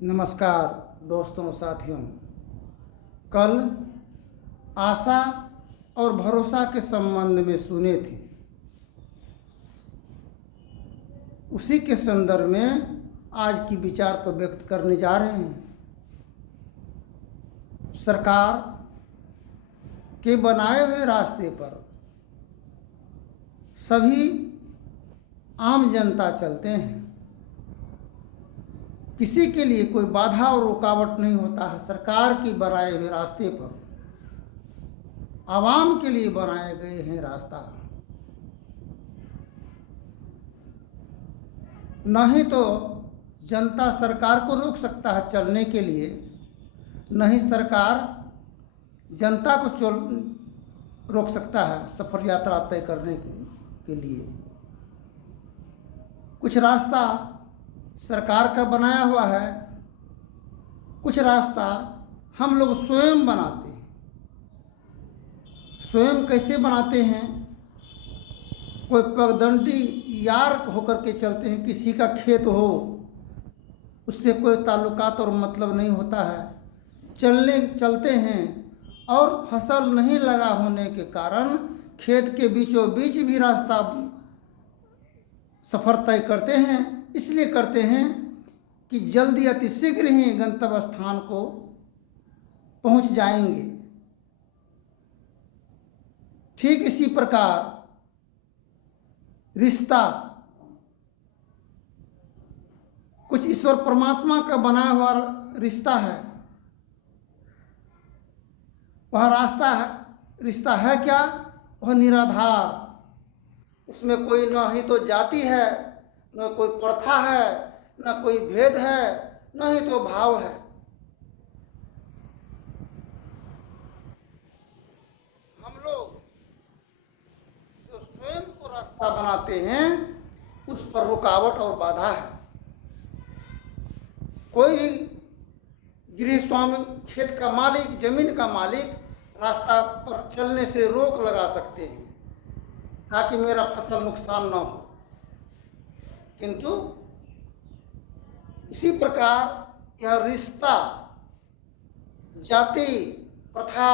नमस्कार दोस्तों साथियों। कल आशा और भरोसा के संबंध में सुने थे। उसी के संदर्भ में आज की विचार को व्यक्त करने जा रहे हैं। सरकार के बनाए हुए रास्ते पर सभी आम जनता चलते हैं। किसी के लिए कोई बाधा और रुकावट नहीं होता है। सरकार की बनाए हुए रास्ते पर आवाम के लिए बनाए गए हैं रास्ता। न ही तो जनता सरकार को रोक सकता है चलने के लिए, न ही सरकार जनता को रोक सकता है सफर यात्रा तय करने के लिए। कुछ रास्ता सरकार का बनाया हुआ है, कुछ रास्ता हम लोग स्वयं बनाते हैं। स्वयं कैसे बनाते हैं? कोई पगडंडी यार होकर के चलते हैं। किसी का खेत हो उससे कोई ताल्लुकात और मतलब नहीं होता है। चलते हैं और फसल नहीं लगा होने के कारण खेत के बीचों बीच भी रास्ता सफ़र तय करते हैं। इसलिए करते हैं कि जल्दी अति शीघ्र ही गंतव्य स्थान को पहुंच जाएंगे। ठीक इसी प्रकार रिश्ता कुछ ईश्वर परमात्मा का बनाया हुआ रिश्ता है। वह रिश्ता है क्या? वह निराधार। उसमें कोई न ही तो जाति है, न कोई प्रथा है, न कोई भेद है, न ही तो भाव है। हम लोग जो स्वयं को रास्ता बनाते हैं उस पर रुकावट और बाधा है। कोई भी गृह स्वामी, खेत का मालिक, जमीन का मालिक रास्ता पर चलने से रोक लगा सकते हैं ताकि मेरा फसल नुकसान न हो। किंतु इसी प्रकार यह रिश्ता जाति, प्रथा,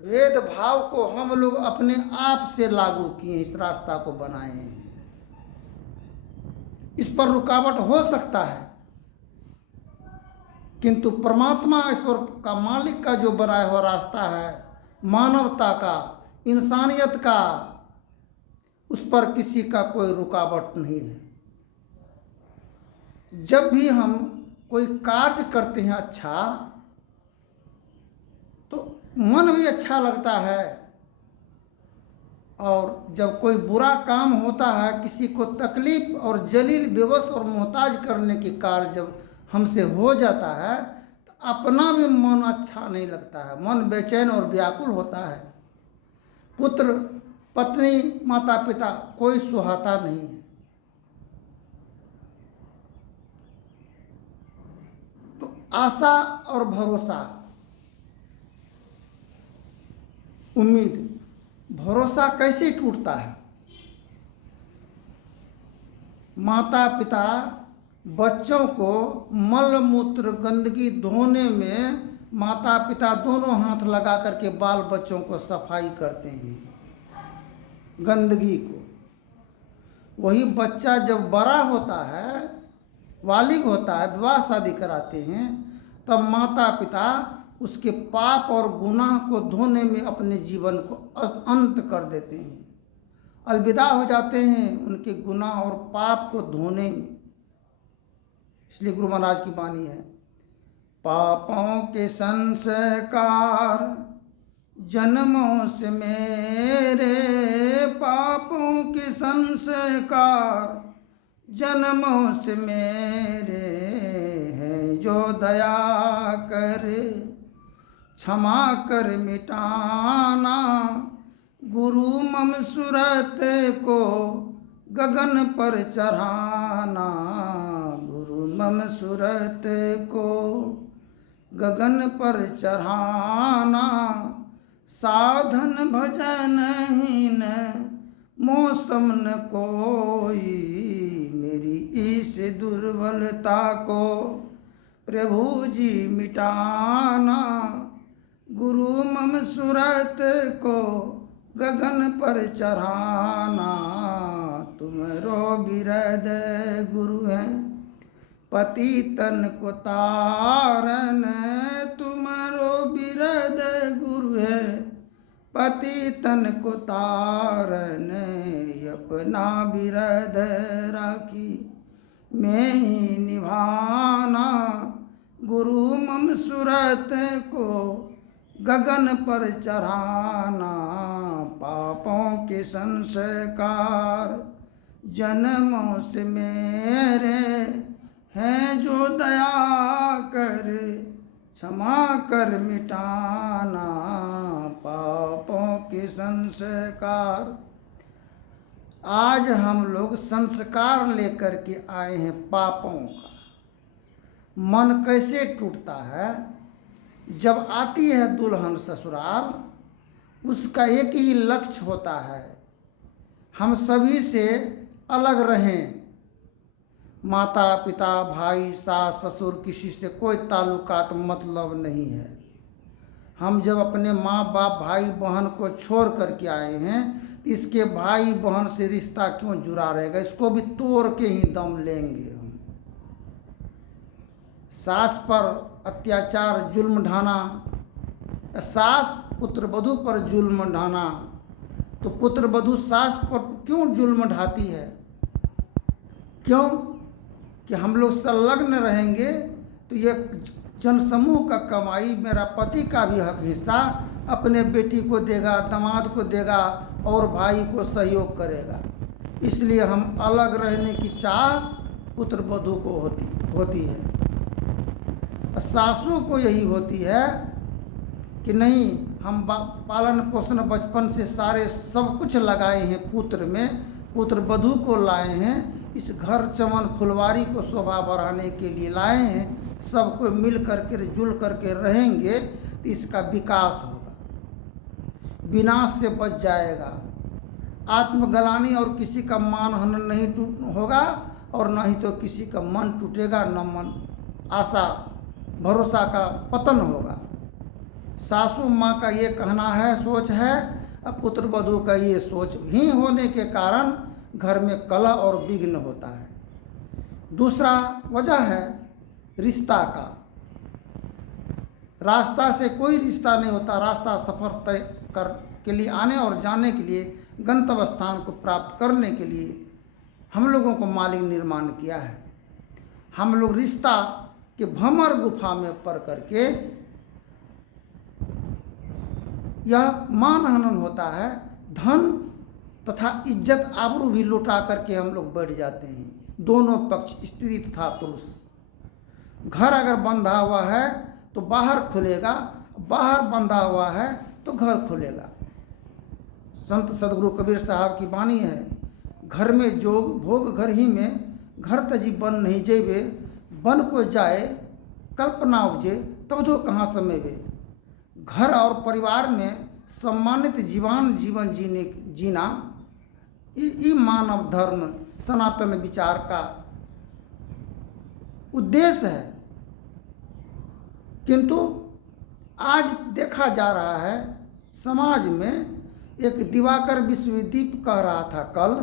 भेदभाव को हम लोग अपने आप से लागू किए, इस रास्ता को बनाए हैं। इस पर रुकावट हो सकता है, किंतु परमात्मा ईश्वर का मालिक का जो बनाया हुआ रास्ता है, मानवता का, इंसानियत का, उस पर किसी का कोई रुकावट नहीं है। जब भी हम कोई कार्य करते हैं अच्छा, तो मन भी अच्छा लगता है। और जब कोई बुरा काम होता है, किसी को तकलीफ और जलील, बेबस और मोहताज करने की कार्य जब हमसे हो जाता है, तो अपना भी मन अच्छा नहीं लगता है। मन बेचैन और व्याकुल होता है। पुत्र, पत्नी, माता पिता कोई सुहाता नहीं है। तो आशा और भरोसा, उम्मीद, भरोसा कैसे टूटता है? माता पिता बच्चों को मल मूत्र गंदगी धोने में माता पिता दोनों हाथ लगा करके बाल बच्चों को सफाई करते हैं गंदगी को। वही बच्चा जब बड़ा होता है, बालिग होता है, विवाह शादी कराते हैं, तब माता पिता उसके पाप और गुनाह को धोने में अपने जीवन को अंत कर देते हैं। अलविदा हो जाते हैं उनके गुनाह और पाप को धोने में। इसलिए गुरु महाराज की वाणी है, पापों के संस्कार जन्मों से मेरे, पापों के संस्कार जन्मों से मेरे हैं, जो दया कर क्षमा कर मिटाना, गुरु मम सूरत को गगन पर चढ़ाना, गुरु मम सूरत को गगन पर चढ़ाना, साधन भजन हीन मौसम न कोई, मेरी इस दुर्बलता को प्रभु जी मिटाना, गुरु मम सूरत को गगन पर चढ़ाना। तुमरो बिरद गुरु है पतितन को तारन, तुमरो बिरद गुरु है पतितन को तारन। अपना बिरद राखी मैं ही निभाना, गुरु मम सूरत को गगन पर चढ़ाना। पापों के संस्कार जन्मों से मेरे हैं, जो दया कर क्षमा कर मिटाना। पापों के संस्कार, आज हम लोग संस्कार लेकर के आए हैं पापों का। मन कैसे टूटता है जब आती है दुल्हन ससुराल, उसका एक ही लक्ष्य होता है, हम सभी से अलग रहें। माता पिता भाई सास ससुर किसी से कोई ताल्लुकात मतलब नहीं है। हम जब अपने माँ बाप भाई बहन को छोड़ करके आए हैं, तो इसके भाई बहन से रिश्ता क्यों जुड़ा रहेगा, इसको भी तोड़ के ही दम लेंगे हम। सास पर अत्याचार जुल्म ढाना, सास पुत्र वधू पर जुल्म ढाना, तो पुत्र वधू सास पर क्यों जुल्म ढाती है? क्यों कि हम लोग संलग्न रहेंगे तो ये जनसमूह का कमाई, मेरा पति का भी हक हिस्सा अपने बेटी को देगा, दामाद को देगा और भाई को सहयोग करेगा। इसलिए हम अलग रहने की चाह पुत्र वधू को होती है। सासू को यही होती है कि नहीं, हम पालन पोषण बचपन से सारे सब कुछ लगाए हैं पुत्र में, पुत्र वधू को लाए हैं, इस घर चमन फुलवारी को शोभा बढ़ाने के लिए लाए हैं। सबको मिल करके जुल करके रहेंगे तो इसका विकास होगा, विनाश से बच जाएगा। आत्मग्लानि और किसी का मान हनन नहीं होगा, और न ही तो किसी का मन टूटेगा, न मन आशा भरोसा का पतन होगा। सासू माँ का ये कहना है, सोच है, अब पुत्र वधू का ये सोच ही होने के कारण घर में कलह और विघ्न होता है। दूसरा वजह है रिश्ता का। रास्ता से कोई रिश्ता नहीं होता, रास्ता सफ़र तय कर के लिए आने और जाने के लिए, गंतव्य स्थान को प्राप्त करने के लिए हम लोगों को मालिक निर्माण किया है। हम लोग रिश्ता के भंवर गुफा में पड़ करके यह मान हनन होता है, धन तथा इज्जत आबरू भी लुटा करके हम लोग बैठ जाते हैं, दोनों पक्ष, स्त्री तथा पुरुष। घर अगर बंधा हुआ है तो बाहर खुलेगा, बाहर बंधा हुआ है तो घर खुलेगा। संत सदगुरु कबीर साहब की वाणी है, घर में जोग भोग घर ही में, घर तजी बन नहीं जेबे, बन को जाए कल्पना उपजे तब तो कहाँ समेबे। घर और परिवार में सम्मानित जीवन जीना ये मानव धर्म सनातन विचार का उद्देश्य है। किंतु आज देखा जा रहा है समाज में, एक दिवाकर विश्वदीप कह रहा था कल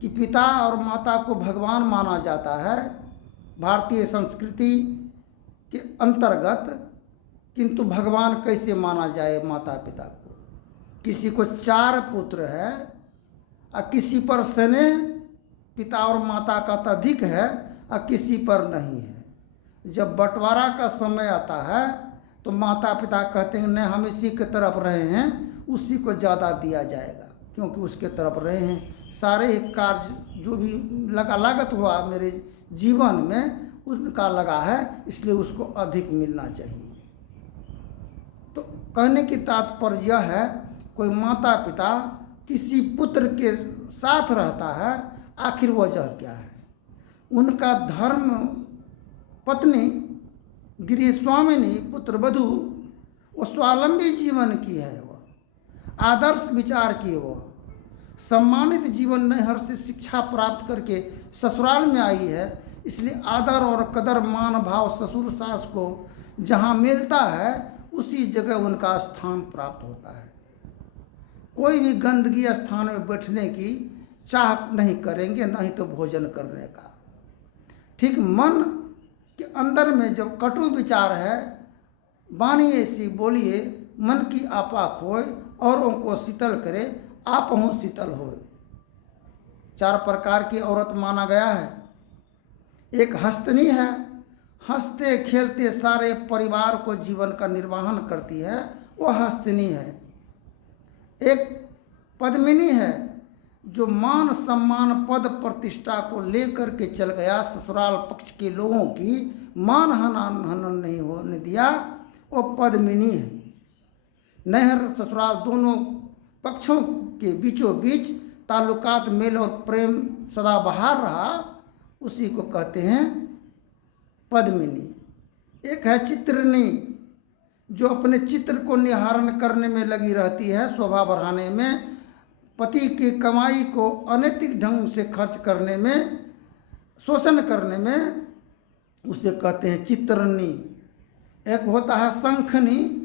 कि पिता और माता को भगवान माना जाता है भारतीय संस्कृति के अंतर्गत, किंतु भगवान कैसे माना जाए माता पिता को? किसी को 4 पुत्र है और किसी पर स्नेह पिता और माता का अधिक है और किसी पर नहीं है। जब बंटवारा का समय आता है तो माता पिता कहते हैं नहीं, हम इसी के तरफ रहे हैं, उसी को ज़्यादा दिया जाएगा, क्योंकि उसके तरफ रहे हैं। सारे कार्य जो भी लागत हुआ मेरे जीवन में उनका लगा है, इसलिए उसको अधिक मिलना चाहिए। तो कहने की तात्पर्य यह है, कोई माता पिता किसी पुत्र के साथ रहता है, आखिर वजह क्या है? उनका धर्म पत्नी गृह स्वामिनी पुत्र वधू वो स्वावलंबी जीवन की है, वह आदर्श विचार की, वो सम्मानित जीवन नैहर से शिक्षा प्राप्त करके ससुराल में आई है, इसलिए आदर और कदर मान भाव ससुर सास को जहाँ मिलता है उसी जगह उनका स्थान प्राप्त होता है। कोई भी गंदगी स्थान में बैठने की चाह नहीं करेंगे, नहीं तो भोजन करने का। ठीक मन के अंदर में जब कटु विचार है, वाणी ऐसी बोलिए मन की आपा खोए, औरों को शीतल करे आप हूँ शीतल होए। 4 प्रकार की औरत माना गया है। एक हस्तनी है, हंसते खेलते सारे परिवार को जीवन का निर्वहन करती है, वह हस्तनी है। एक पद्मिनी है, जो मान सम्मान पद प्रतिष्ठा को लेकर के चल गया, ससुराल पक्ष के लोगों की मान हनन नहीं होने दिया, वो पद्मिनी है। नहर ससुराल दोनों पक्षों के बीचों बीच ताल्लुकात मेल और प्रेम सदा बहार रहा, उसी को कहते हैं पद्मिनी। एक है चित्रनी, जो अपने चित्र को निहारण करने में लगी रहती है, शोभा बढ़ाने में, पति की कमाई को अनैतिक ढंग से खर्च करने में, शोषण करने में, उसे कहते हैं चित्रनी। एक होता है शंखनी,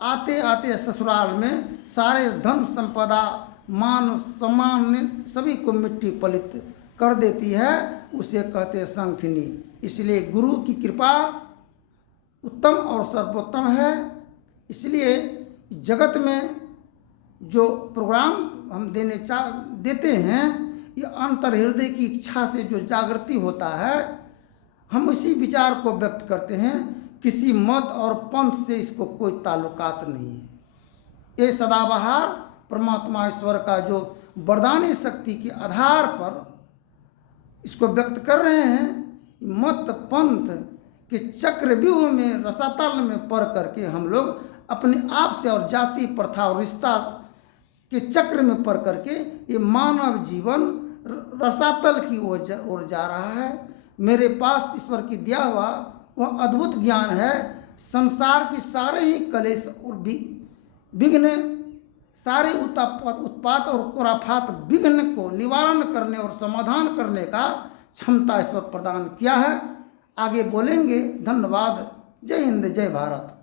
आते आते ससुराल में सारे धन संपदा मान सम्मान सभी को मिट्टी पलित कर देती है, उसे कहते हैं शंखनी। इसलिए गुरु की कृपा उत्तम और सर्वोत्तम है। इसलिए जगत में जो प्रोग्राम हम देते हैं, ये अंतर हृदय की इच्छा से जो जागृति होता है, हम इसी विचार को व्यक्त करते हैं। किसी मत और पंथ से इसको कोई ताल्लुकात नहीं है। ये सदाबहार परमात्मा ईश्वर का जो वरदानी शक्ति के आधार पर इसको व्यक्त कर रहे हैं। मत पंथ के चक्रव्यूह में रसातल में पड़ करके हम लोग अपने आप से और जाति प्रथा और रिश्ता के चक्र में पड़ करके ये मानव जीवन रसातल की ओर जा रहा है। मेरे पास ईश्वर की दिया हुआ वह अद्भुत ज्ञान है। संसार की सारे ही कलेश और विघ्न, सारे उत्पात और खुराफात विघ्न को निवारण करने और समाधान करने का क्षमता ईश्वर प्रदान किया है। आगे बोलेंगे। धन्यवाद। जय हिंद, जय भारत।